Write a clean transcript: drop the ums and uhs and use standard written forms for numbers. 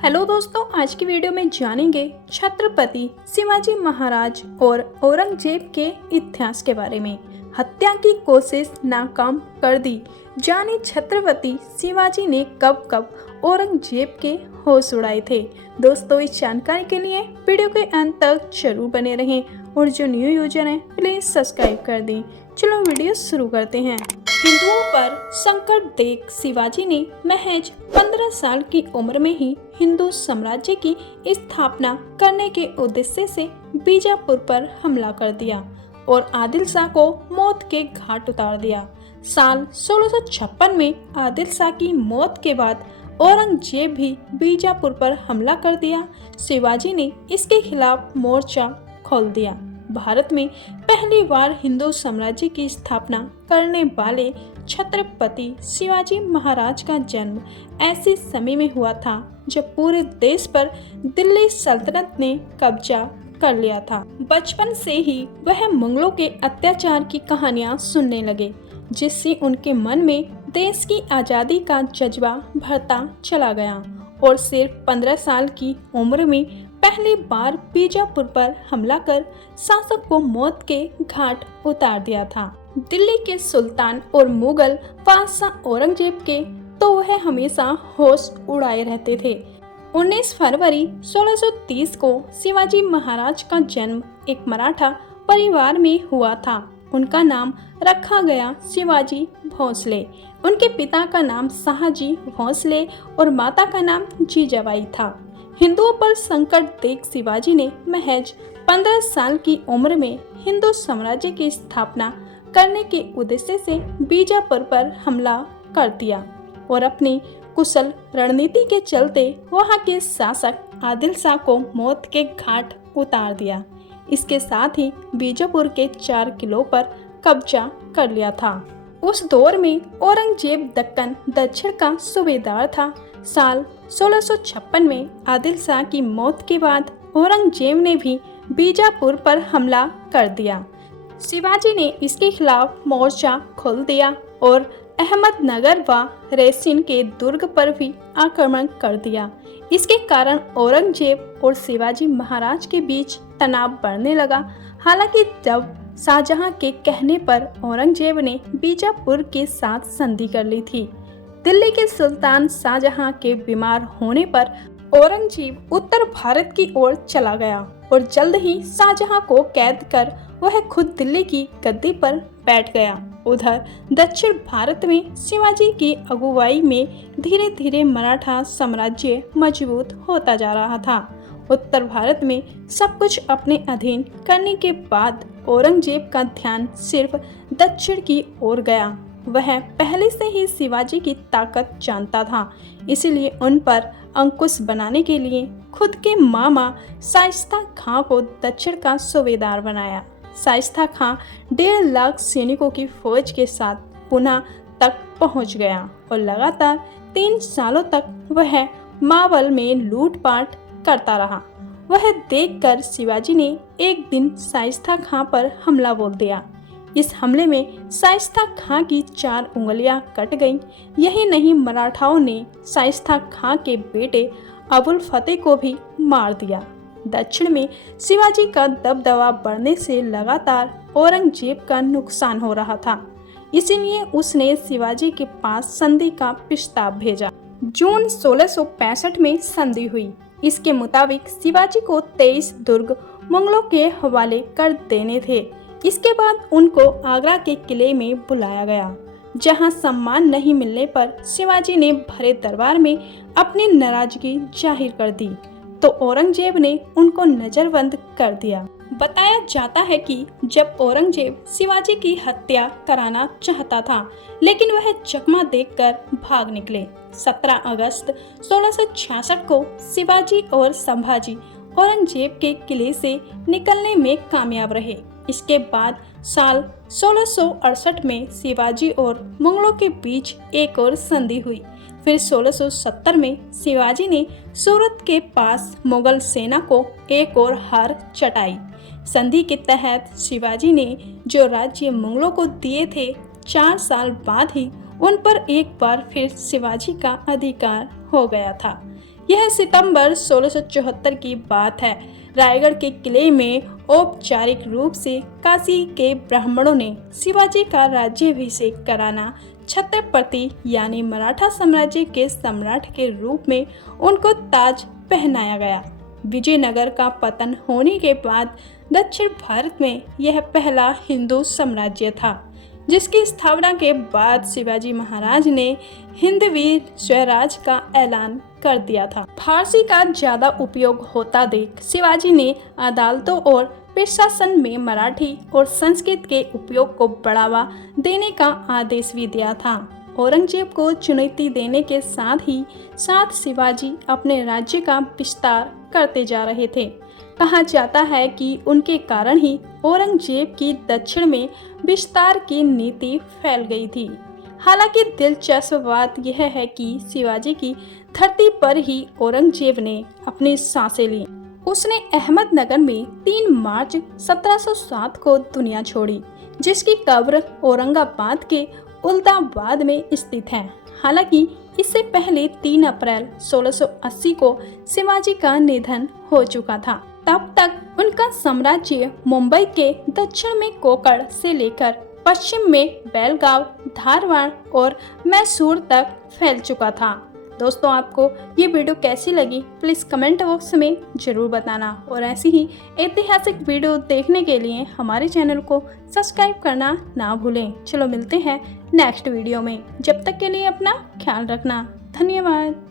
Hello दोस्तों, आज की वीडियो में जानेंगे छत्रपति शिवाजी महाराज और औरंगजेब के इतिहास के बारे में। हत्या की कोशिश नाकाम कर दी। जाने छत्रपति शिवाजी ने कब कब औरंगजेब के होश उड़ाए थे। दोस्तों, इस जानकारी के लिए वीडियो के अंत तक जरूर बने रहें और जो न्यू यूजर हैं प्लीज सब्सक्राइब कर दें। चलो वीडियो शुरू करते हैं। हिंदुओं पर संकट देख शिवाजी ने महज 15 साल की उम्र में ही हिंदू साम्राज्य की स्थापना करने के उद्देश्य से बीजापुर पर हमला कर दिया और आदिल शाह को मौत के घाट उतार दिया। साल 1656 में आदिल शाह की मौत के बाद औरंगजेब भी बीजापुर पर हमला कर दिया। शिवाजी ने इसके खिलाफ मोर्चा खोल दिया। भारत में पहली बार हिंदू साम्राज्य की स्थापना करने वाले छत्रपति शिवाजी महाराज का जन्म ऐसे समय में हुआ था जब पूरे देश पर दिल्ली सल्तनत ने कब्जा कर लिया था। बचपन से ही वह मुगलों के अत्याचार की कहानियां सुनने लगे, जिससे उनके मन में देश की आज़ादी का जज्बा भरता चला गया और सिर्फ 15 साल की उम्र में पहली बार बीजापुर पर हमला कर शासक को मौत के घाट उतार दिया था। दिल्ली के सुल्तान और मुगल बादशाह औरंगजेब के तो वह हमेशा होश उड़ाए रहते थे। 19 फरवरी 1630 को शिवाजी महाराज का जन्म एक मराठा परिवार में हुआ था। उनका नाम रखा गया शिवाजी भोसले। उनके पिता का नाम शाहजी भोसले और माता का नाम जीजाबाई था। हिंदुओं पर संकट देख शिवाजी ने महज 15 साल की उम्र में हिंदू साम्राज्य की स्थापना करने के उद्देश्य से बीजापुर पर हमला कर दिया और अपनी कुशल रणनीति के चलते वहां के शासक आदिल शाह को मौत के घाट उतार दिया। इसके साथ ही बीजापुर के 4 किलों पर कब्जा कर लिया था। उस दौर में औरंगजेब दक्कन दक्षिण का सूबेदार था। साल 1656 में आदिल शाह की मौत के बाद औरंगजेब ने भी बीजापुर पर हमला कर दिया। शिवाजी ने इसके खिलाफ मोर्चा खोल दिया और अहमदनगर व रेसिन के दुर्ग पर भी आक्रमण कर दिया। इसके कारण औरंगजेब और शिवाजी महाराज के बीच तनाव बढ़ने लगा। हालांकि जब शाहजहां के कहने पर औरंगजेब ने बीजापुर के साथ संधि कर ली थी। दिल्ली के सुल्तान शाहजहां के बीमार होने पर औरंगजेब उत्तर भारत की ओर चला गया और जल्द ही शाहजहां को कैद कर वह खुद दिल्ली की गद्दी पर बैठ गया। उधर दक्षिण भारत में शिवाजी की अगुवाई में धीरे धीरे मराठा साम्राज्य मजबूत होता जा रहा था। उत्तर भारत में सब कुछ अपने अधीन करने के बाद औरंगजेब का ध्यान सिर्फ दक्षिण की ओर गया। वह पहले से ही शिवाजी की ताकत जानता था, इसलिए उन पर अंकुश बनाने के लिए खुद के मामा शाइस्ता खां को दक्षिण का सूबेदार बनाया। शाइस्ता खां 1.5 लाख सैनिकों की फौज के साथ पुणे तक पहुंच गया और लगातार 3 सालों तक वह मावल में लूटपाट करता रहा। वह देखकर शिवाजी ने एक दिन शाइस्ता खां पर हमला बोल दिया। इस हमले में शाइस्ता खां की 4 उंगलियां कट गईं। यही नहीं, मराठाओं ने शाइस्ता खां के बेटे अबुल फतेह को भी मार दिया। दक्षिण में शिवाजी का दबदबा बढ़ने से लगातार औरंगजेब का नुकसान हो रहा था, इसीलिए उसने शिवाजी के पास संधि का प्रस्ताव भेजा। जून 1665 में संधि हुई। इसके मुताबिक शिवाजी को 23 दुर्ग मुगलों के हवाले कर देने थे। इसके बाद उनको आगरा के किले में बुलाया गया, जहां सम्मान नहीं मिलने पर शिवाजी ने भरे दरबार में अपनी नाराजगी जाहिर कर दी तो औरंगजेब ने उनको नजरबंद कर दिया। बताया जाता है कि जब औरंगजेब शिवाजी की हत्या कराना चाहता था, लेकिन वह चकमा देखकर भाग निकले। 17 अगस्त 1666 को शिवाजी और संभाजी औरंगजेब के किले से निकलने में कामयाब रहे। इसके बाद साल 1668 में शिवाजी और मुगलों के बीच एक और संधि हुई। फिर 1670 में शिवाजी ने सूरत के पास मुगल सेना को एक और हार चटाई। संधि के तहत शिवाजी ने जो राज्य मुगलों को दिए थे, 4 साल बाद ही उन पर एक बार फिर शिवाजी का अधिकार हो गया था। यह सितंबर 1674 की बात है। रायगढ़ के किले में औपचारिक रूप से काशी के ब्राह्मणों ने शिवाजी का राज्याभिषेक कराना, छत्रपति यानी मराठा साम्राज्य के सम्राट के रूप में उनको ताज पहनाया गया। विजयनगर का पतन होने के बाद दक्षिण भारत में यह पहला हिंदू साम्राज्य था, जिसकी स्थापना के बाद शिवाजी महाराज ने हिंदवी स्वराज का ऐलान कर दिया था। फारसी का ज्यादा उपयोग होता देख शिवाजी ने अदालतों और प्रशासन में मराठी और संस्कृत के उपयोग को बढ़ावा देने का आदेश भी दिया था। औरंगजेब को चुनौती देने के साथ ही साथ शिवाजी अपने राज्य का विस्तार करते जा रहे थे। कहा जाता है कि उनके कारण ही औरंगजेब की दक्षिण में विस्तार की नीति फैल गई थी। हालांकि दिलचस्प बात यह है कि शिवाजी की धरती पर ही औरंगजेब ने अपनी सांसें ली। उसने अहमदनगर में 3 मार्च 1707 को दुनिया छोड़ी, जिसकी कब्र औरंगाबाद के उल्दाबाद में स्थित है। हालांकि इससे पहले 3 अप्रैल 1680 को शिवाजी का निधन हो चुका था। तब तक उनका साम्राज्य मुंबई के दक्षिण में कोकण से लेकर पश्चिम में बेलगांव, धारवाड़ और मैसूर तक फैल चुका था। दोस्तों, आपको ये वीडियो कैसी लगी प्लीज़ कमेंट बॉक्स में ज़रूर बताना और ऐसी ही ऐतिहासिक वीडियो देखने के लिए हमारे चैनल को सब्सक्राइब करना ना भूलें। चलो मिलते हैं नेक्स्ट वीडियो में, जब तक के लिए अपना ख्याल रखना। धन्यवाद।